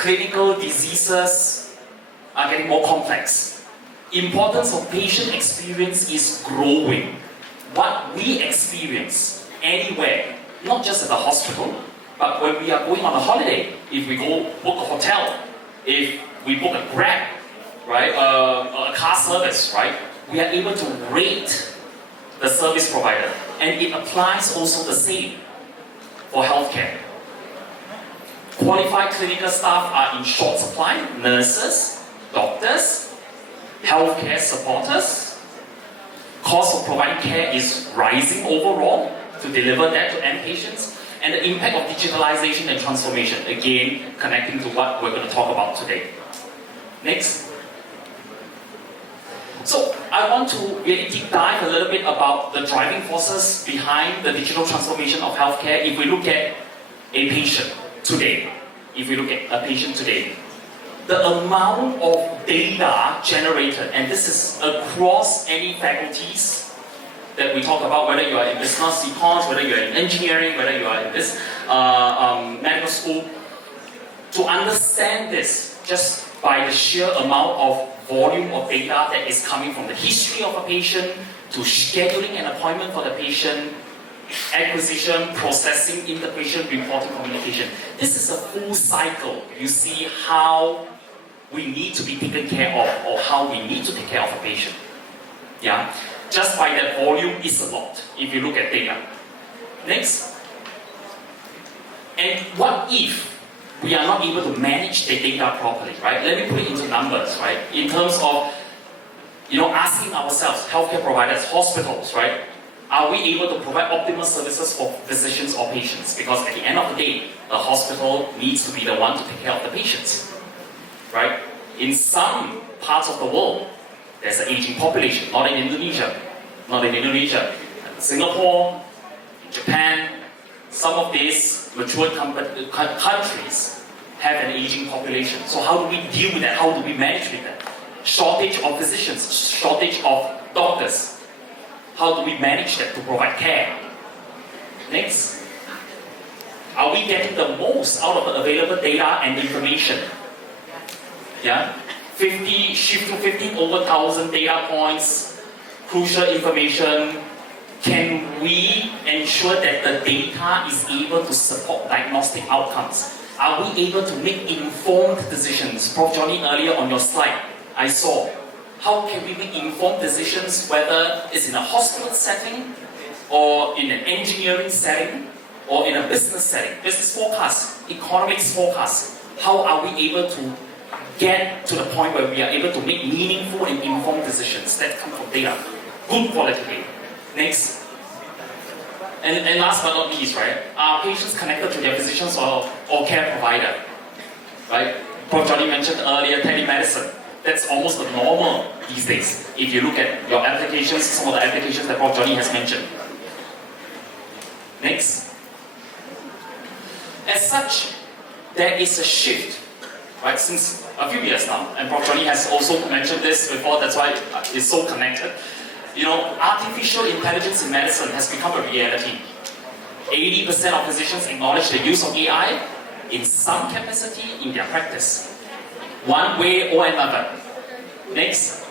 clinical diseases are getting more complex. Importance of patient experience is growing. What we experience anywhere, not just at the hospital, but when we are going on a holiday, if we go book a hotel, if we book a Grab, right, a car service, right, we are able to rate the service provider, and it applies also the same for healthcare. Qualified clinical staff are in short supply, nurses, doctors, healthcare supporters. Cost of providing care is rising overall to deliver that to end patients, and the impact of digitalization and transformation, again, connecting to what we're going to talk about today. Next. So I want to really deep dive a little bit about the driving forces behind the digital transformation of healthcare. If we look at a patient today, the amount of data generated, and this is across any faculties that we talk about, whether you are in business, econs, whether you are in engineering, whether you are in this medical school, to understand this just by the sheer amount of volume of data that is coming from the history of a patient, to scheduling an appointment for the patient, acquisition, processing, interpretation, reporting, communication. This is a full cycle. You see how we need to be taken care of, or how we need to take care of a patient. Yeah? Just by that volume is a lot, if you look at data. Next. And what if we are not able to manage the data properly, right? Let me put it into numbers, right? In terms of, asking ourselves, healthcare providers, hospitals, right? Are we able to provide optimal services for physicians or patients? Because at the end of the day, the hospital needs to be the one to take care of the patients, right? In some parts of the world, there's an aging population, not in Indonesia. Singapore, Japan, some of these mature countries have an aging population. So how do we deal with that? How do we manage with that? Shortage of physicians, shortage of doctors. How do we manage that to provide care? Next. Are we getting the most out of the available data and information? Yeah? 50, shift to 15 over 1,000 data points, crucial information. Can we ensure that the data is able to support diagnostic outcomes? Are we able to make informed decisions? Prof. Johnny, earlier on your slide, I saw. How can we make informed decisions, whether it's in a hospital setting, or in an engineering setting, or in a business setting? Business forecast, economics forecast. How are we able to get to the point where we are able to make meaningful and informed decisions that come from data? Good quality data. Next. And last but not least, right? Are patients connected to their physicians or care provider? Right? Prof. Johnny mentioned earlier telemedicine. That's almost the normal these days. If you look at your applications, some of the applications that Prof. Johnny has mentioned. Next. As such, there is a shift, right? Since a few years now, and Prof. Johnny has also mentioned this before, that's why it's so connected. Artificial intelligence in medicine has become a reality. 80% of physicians acknowledge the use of AI in some capacity in their practice, one way or another. Next.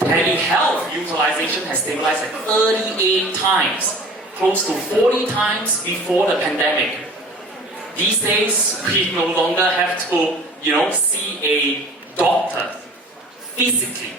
Telehealth utilization has stabilized at 38 times, close to 40 times before the pandemic. These days, we no longer have to, see a doctor physically